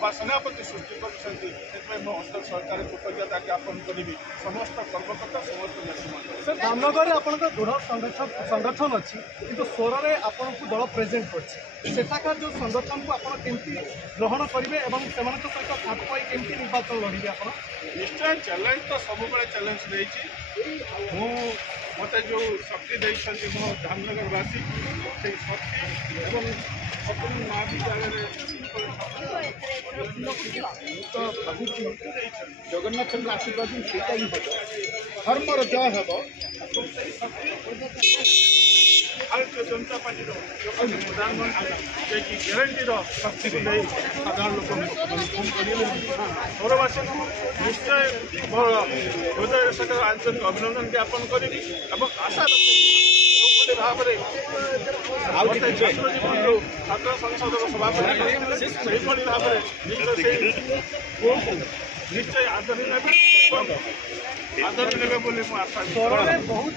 बा सेनापति सृष्टि कर अंचल सरकार कृतज्ञता ज्ञापन करी समस्त कर्मकर्ता समस्त नेता सर धामनगर आप दृढ़ संगठन अच्छी कि स्वर में आपन को दल प्रेजेंट कर जो संगठन को आप ग्रहण करेंगे सहित साथ पाई केमती निर्वाचन लड़े आप निश्चय चैलेंज तो सब चैलेंज नहीं मत जो शक्ति देते मो धामनगरवासी से शक्ति एवं अपनी महाविद्यालय तो भावी जगन्नाथ आशीर्वाद से धर्मर जय हम भारतीय जनता पार्टी प्रधानमंत्री ग्यारंटी शक्ति को नहीं साधारण लोक सौरवासी निश्चय मोर हृदय सहित आंतरिक अभिनंदन ज्ञापन करी आशा रखे भाव में छात्र संसद सभापति से भाव में निश्चय आदर ने बोली आशा बहुत